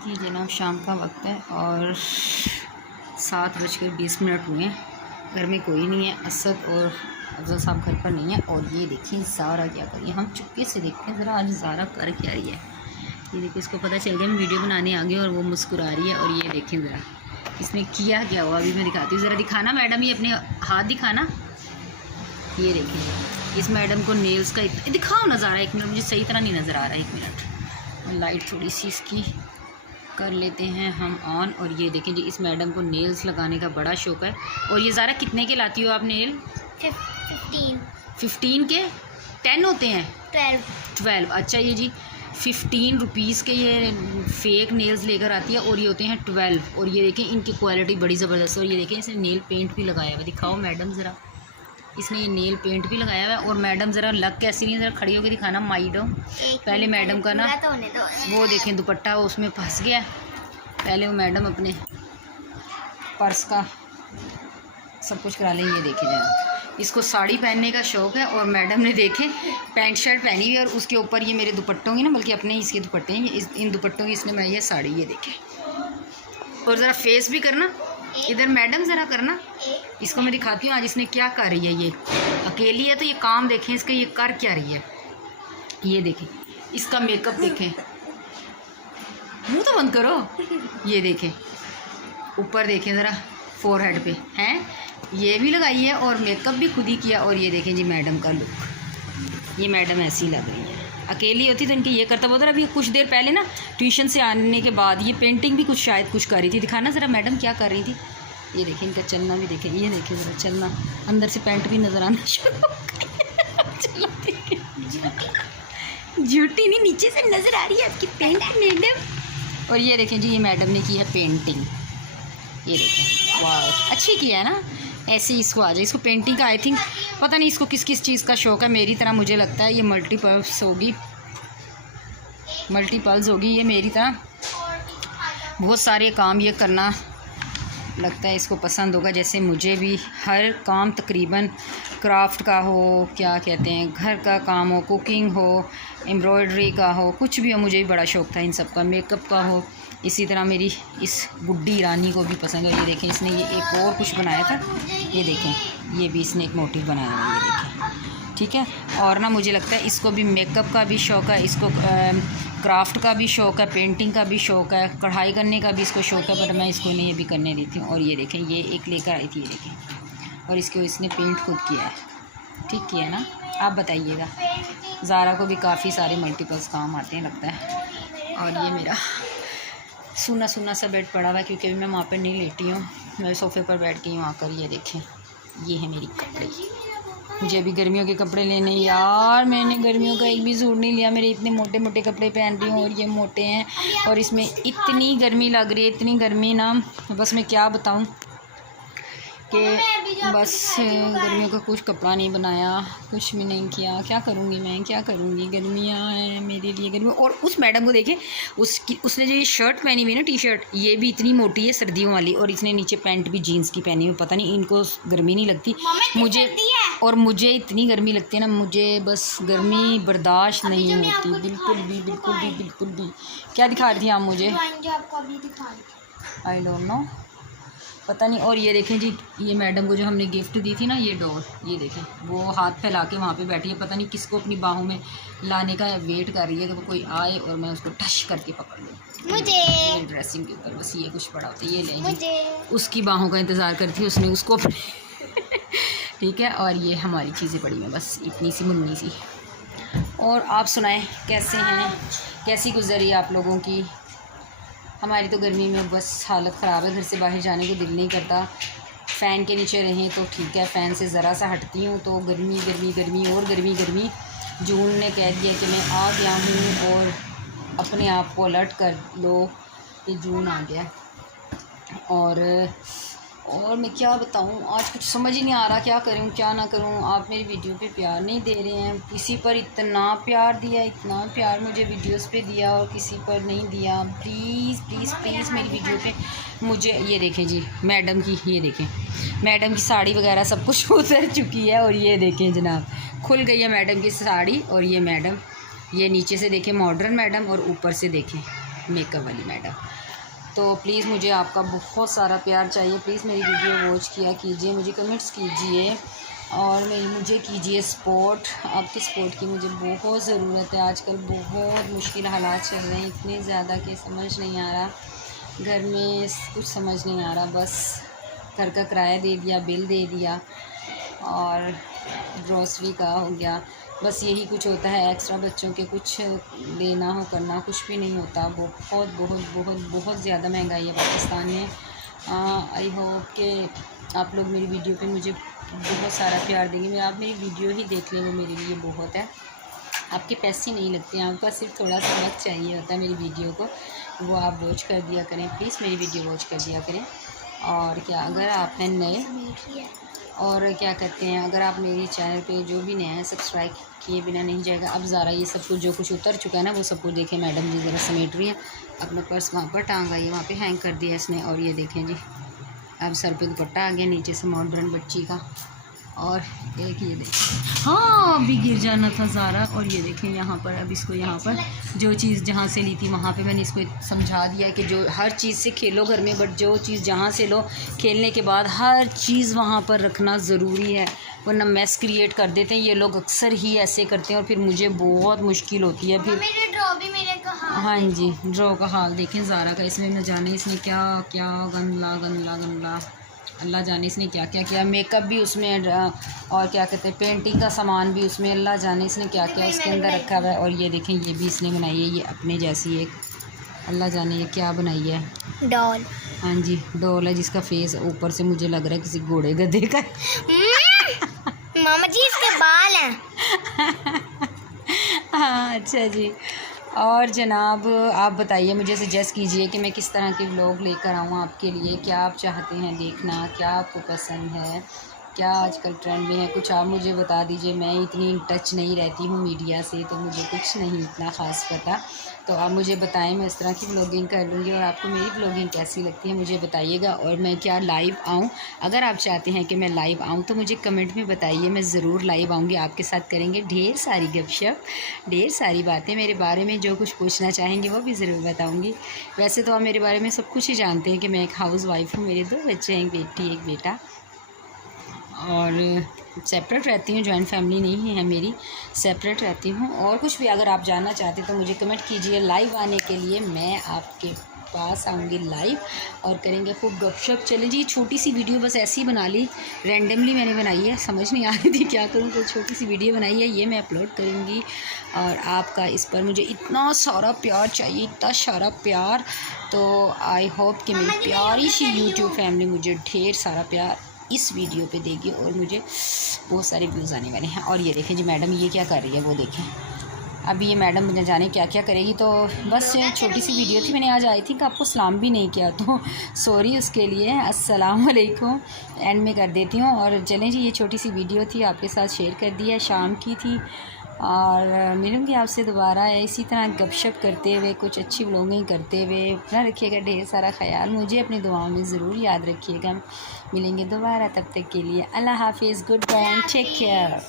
ये जनाब शाम का वक्त है और 7:20 हुए हैं। घर में कोई नहीं है, असद और अफजल साहब घर पर नहीं है। और ये देखिए ज़ारा क्या कर रही है, हम चुपके से देखते हैं ज़रा आज ज़ारा कर क्या रही है। ये देखिए इसको पता चल गया मैं वीडियो बनाने आ गई और वो मुस्कुरा रही है। और ये देखें ज़रा इसने किया क्या हुआ, अभी मैं दिखाती हूँ। ज़रा दिखाना मैडम, ये अपने हाथ दिखाना। ये देखें इस मैडम को नेल्स का दिखाओ नज़ारा। एक मिनट, मुझे सही तरह नहीं नज़र आ रहा है, एक मिनट। लाइट थोड़ी सी इसकी कर लेते हैं हम ऑन। और ये देखें जी इस मैडम को नेल्स लगाने का बड़ा शौक़ है। और ये ज़रा कितने के लाती हो आप नेल? 15 के 10 होते हैं? 12। अच्छा ये जी 15 रुपीज़ के ये फेक नेल्स लेकर आती है और ये होते हैं 12। और ये देखें इनकी क्वालिटी बड़ी ज़बरदस्त है। और ये देखें इसने नेल पेंट भी लगाया हुआ, दिखाओ मैडम ज़रा। इसने ये नेल पेंट भी लगाया हुआ है। और मैडम ज़रा लग कैसी नहीं, ज़रा खड़ी होकर दिखाना माइडम। पहले मैडम का ना वो देखें दुपट्टा उसमें फंस गया। पहले वो मैडम अपने पर्स का सब कुछ करा लें। ये देखें जरा इसको साड़ी पहनने का शौक़ है और मैडम ने देखे पैंट शर्ट पहनी हुई है और उसके ऊपर ये मेरे दुपट्टों की ना, बल्कि अपने इसके दुपट्टे हैं, इन दुपट्टों की इसने बनाई है साड़ी। ये देखें। और ज़रा फेस भी करना इधर मैडम, ज़रा करना। इसको मैं दिखाती हूँ आज इसने क्या कर रही है। ये अकेली है तो ये काम देखें इसका, ये कर क्या रही है। ये देखें इसका मेकअप देखें, मुँह तो बंद करो। ये देखें ऊपर देखें ज़रा फोरहेड पे हैं, ये भी लगाई है और मेकअप भी खुद ही किया। और ये देखें जी मैडम का लुक, ये मैडम ऐसी लग रही है। अकेली होती तो इनकी ये करता होता। अभी कुछ देर पहले ना ट्यूशन से आने के बाद ये पेंटिंग भी शायद कुछ कर रही थी। दिखाना ज़रा मैडम क्या कर रही थी। ये देखें इनका चलना भी देखें, ये देखें ज़रा चलना, अंदर से पैंट भी नज़र आना शुरू हो गई। झूठी नहीं, नीचे से नज़र आ रही है आपकी पेंट मैडम। और ये देखें जी ये मैडम ने की है पेंटिंग। ये देखें वाह अच्छी की है ना। ऐसे ही इसको आ जाए, इसको पेंटिंग का आई थिंक पता नहीं इसको किस किस चीज़ का शौक़ है। मेरी तरह मुझे लगता है ये मल्टीपर्पज़ होगी ये मेरी तरह। बहुत सारे काम ये करना लगता है इसको पसंद होगा, जैसे मुझे भी हर काम तकरीबन क्राफ्ट का हो, क्या कहते हैं, घर का काम हो, कुकिंग हो, एम्ब्रॉयडरी का हो, कुछ भी हो, मुझे भी बड़ा शौक़ था इन सब का। मेकअप का हो, इसी तरह मेरी इस गुड्डी रानी को भी पसंद है। ये देखें इसने ये एक और कुछ बनाया था, ये देखें ये भी इसने एक मोटिव बनाया है। ये देखें ठीक है। और ना मुझे लगता है इसको भी मेकअप का भी शौक़ है, इसको क्राफ्ट का भी शौक़ है, पेंटिंग का भी शौक़ है, कढ़ाई करने का भी इसको शौक़ है। बट मैं इसको नहीं ये भी करने देती हूँ। और ये देखें ये एक लेकर आई थी, ये देखें। और इसको इसने पेंट खुद किया है, ठीक किया है ना। आप बताइएगा। ज़ारा को भी काफ़ी सारे मल्टीपर्पज़ काम आते हैं लगता है। और ये मेरा सूना सूना सा बेड पड़ा हुआ है क्योंकि अभी मैं वहाँ पर नहीं लेटी हूँ, मैं सोफ़े पर बैठ गई हूँ आकर। ये देखें ये है मेरी कपड़े। मुझे अभी गर्मियों के कपड़े लेने, यार मैंने गर्मियों का एक भी सूट नहीं लिया। मेरे इतने मोटे मोटे कपड़े पहन रही हूँ और ये मोटे हैं और इसमें इतनी गर्मी लग रही है, इतनी गर्मी ना बस मैं क्या बताऊँ कि बस गर्मियों का कुछ कपड़ा नहीं बनाया, कुछ भी नहीं किया। क्या करूँगी मैं, क्या करूँगी, गर्मियाँ हैं मेरे लिए गर्मी। और उस मैडम को देखें उसने जो ये शर्ट पहनी हुई है ना, टी शर्ट, ये भी इतनी मोटी है सर्दियों वाली। और इसने नीचे पैंट भी जीन्स की पहनी हुई। पता नहीं इनको गर्मी नहीं लगती मुझे इतनी गर्मी लगती है ना, मुझे बस गर्मी बर्दाश्त नहीं होती बिल्कुल भी। क्या दिखा रही थी आप मुझे? आई डोंट नो, पता नहीं। और ये देखें जी ये मैडम को जो हमने गिफ्ट दी थी ना ये डॉल, ये देखें वो हाथ फैला के वहाँ पे बैठी है। पता नहीं किसको अपनी बाहों में लाने का वेट कर रही है कि वो कोई आए और मैं उसको टच करके पकड़ लूँ। मुझे ड्रेसिंग के ऊपर बस ये कुछ पड़ा होता है, ये लेंगे। उसकी बाहों का इंतज़ार करती है, उसने उसको ठीक है। और ये हमारी चीज़ें पड़ी हैं बस इतनी सी मुन्नी सी। और आप सुनाएं कैसे हैं, कैसी गुजरी आप लोगों की? हमारी तो गर्मी में बस हालत ख़राब है, घर से बाहर जाने को दिल नहीं करता। फ़ैन के नीचे रहें तो ठीक है, फ़ैन से ज़रा सा हटती हूँ तो गर्मी और गर्मी। जून ने कह दिया कि मैं आ गया हूँ और अपने आप को अलर्ट कर लो कि जून आ गया। और मैं क्या बताऊँ, आज कुछ समझ ही नहीं आ रहा क्या करूँ क्या ना करूँ। आप मेरी वीडियो पे प्यार नहीं दे रहे हैं, किसी पर इतना प्यार दिया, इतना प्यार मुझे वीडियोस पे दिया और किसी पर नहीं दिया। प्लीज़ प्लीज़ प्लीज़ मेरी वीडियो पे मुझे, ये देखें जी मैडम की, ये देखें मैडम की साड़ी वगैरह सब कुछ उतर चुकी है। और ये देखें जनाब खुल गई है मैडम की साड़ी। और ये मैडम, ये नीचे से देखें मॉडर्न मैडम और ऊपर से देखें मेकअप वाली मैडम। तो प्लीज़ मुझे आपका बहुत सारा प्यार चाहिए। प्लीज़ मेरी वीडियो वॉच किया कीजिए, मुझे कमेंट्स कीजिए और मुझे कीजिए सपोर्ट। आपकी सपोर्ट की मुझे बहुत ज़रूरत है। आजकल बहुत मुश्किल हालात चल रहे हैं, इतने ज़्यादा कि समझ नहीं आ रहा, घर में कुछ समझ नहीं आ रहा। बस घर का किराया दे दिया, बिल दे दिया और ग्रॉसरी का हो गया, बस यही कुछ होता है। एक्स्ट्रा बच्चों के कुछ देना हो करना कुछ भी नहीं होता। बहुत बहुत बहुत बहुत ज़्यादा महंगाई है पाकिस्तान में। आई होप कि आप लोग मेरी वीडियो पे मुझे बहुत सारा प्यार देंगे। आप मेरी वीडियो ही देख लें, वो मेरे लिए बहुत है। आपके पैसे नहीं लगते हैं, आपका सिर्फ थोड़ा सा वक्त चाहिए होता है मेरी वीडियो को, वो आप वॉच कर दिया करें। प्लीज़ मेरी वीडियो वॉच कर दिया करें। और क्या अगर आपने नए और क्या कहते हैं, अगर आप मेरी चैनल पे जो भी नया है सब्सक्राइब किए बिना नहीं जाएगा। अब ज़रा ये सब कुछ जो कुछ उतर चुका है ना, वो सब कुछ देखें। मैडम जी ज़रा समेट रही हैं अपना पर्स, वहाँ पर टांग आई है, वहाँ पे हैंग कर दिया इसने। और ये देखें जी, अब सर पे दुपट्टा आ गया, नीचे से मॉडर्न बच्ची का। और एक ये देखें, हाँ अभी गिर जाना था ज़ारा। और ये देखें यहाँ पर, अब इसको यहाँ पर जो चीज़ जहाँ से ली थी वहाँ पे मैंने इसको समझा दिया कि जो हर चीज़ से खेलो घर में, बट जो चीज़ जहाँ से लो खेलने के बाद हर चीज़ वहाँ पर रखना ज़रूरी है, वरना मैस क्रिएट कर देते हैं ये लोग। अक्सर ही ऐसे करते हैं और फिर मुझे बहुत मुश्किल होती है फिर। हाँ जी, ड्रॉ का हाल देखें ज़ारा का, इसमें न जाने इसने क्या क्या गंदा गंदा गंदा, अल्लाह जाने इसने क्या क्या किया। मेकअप भी उसमें और क्या कहते हैं पेंटिंग का सामान भी उसमें, अल्लाह जाने इसने क्या क्या उसके अंदर रखा हुआ है। और ये देखें ये भी इसने बनाई है, ये अपने जैसी एक, अल्लाह जाने ये क्या बनाई है, डॉल। हाँ जी, डॉल है जिसका फेस ऊपर से मुझे लग रहा है किसी घोड़े गधे का। मामा जी इसके बाल हैं। हाँ अच्छा जी। और जनाब आप बताइए, मुझे सजेस्ट कीजिए कि मैं किस तरह के व्लॉग लेकर आऊँ आपके लिए। क्या आप चाहते हैं देखना, क्या आपको पसंद है, क्या आजकल ट्रेंड में है, कुछ आप मुझे बता दीजिए। मैं इतनी टच नहीं रहती हूँ मीडिया से, तो मुझे कुछ नहीं इतना ख़ास पता। तो आप मुझे बताएं, मैं इस तरह की व्लॉगिंग कर लूँगी। और आपको मेरी व्लॉगिंग कैसी लगती है मुझे बताइएगा। और मैं क्या लाइव आऊँ, अगर आप चाहते हैं कि मैं लाइव आऊँ तो मुझे कमेंट में बताइए, मैं ज़रूर लाइव आऊँगी। आपके साथ करेंगे ढेर सारी गपशप, ढेर सारी बातें, मेरे बारे में जो कुछ पूछना चाहेंगे वो भी ज़रूर बताऊँगी। वैसे तो आप मेरे बारे में सब कुछ ही जानते हैं कि मैं एक हाउस वाइफ हूँ, मेरे 2 बच्चे हैं, एक बेटी एक बेटा, और सेपरेट रहती हूँ, जॉइंट फैमिली नहीं है मेरी, सेपरेट रहती हूँ। और कुछ भी अगर आप जानना चाहते तो मुझे कमेंट कीजिए। लाइव आने के लिए मैं आपके पास आऊँगी लाइव और करेंगे खूब गपशप। चलें जी, छोटी सी वीडियो बस ऐसी बना ली, रैंडमली मैंने बनाई है, समझ नहीं आ रही थी क्या करूँ, तो छोटी सी वीडियो बनाई है, ये मैं अपलोड करूँगी। और आपका इस पर मुझे इतना सारा प्यार चाहिए, इतना सारा प्यार। तो आई होप कि मेरी प्यारी सी यूट्यूब फैमिली मुझे ढेर सारा प्यार इस वीडियो पे देगी और मुझे बहुत सारे व्यूज़ आने वाले हैं। और ये देखें जी मैडम ये क्या कर रही है, वो देखें। अभी ये मैडम मुझे जाने क्या क्या करेगी। तो बस छोटी सी वीडियो थी, मैंने आज आई थी कि आपको सलाम भी नहीं किया, तो सॉरी उसके लिए। अस्सलाम वालेकुम एंड में कर देती हूँ। और चलें जी, ये छोटी सी वीडियो थी आपके साथ शेयर कर दी है, शाम की थी। और मिलूँगी आपसे दोबारा इसी तरह गपशप करते हुए, कुछ अच्छी व्लॉगिंग करते हुए। अपना रखिएगा ढेर सारा ख्याल, मुझे अपनी दुआओं में ज़रूर याद रखिएगा। मिलेंगे दोबारा, तब तक के लिए अल्लाह हाफिज़, गुड बाय, टेक केयर।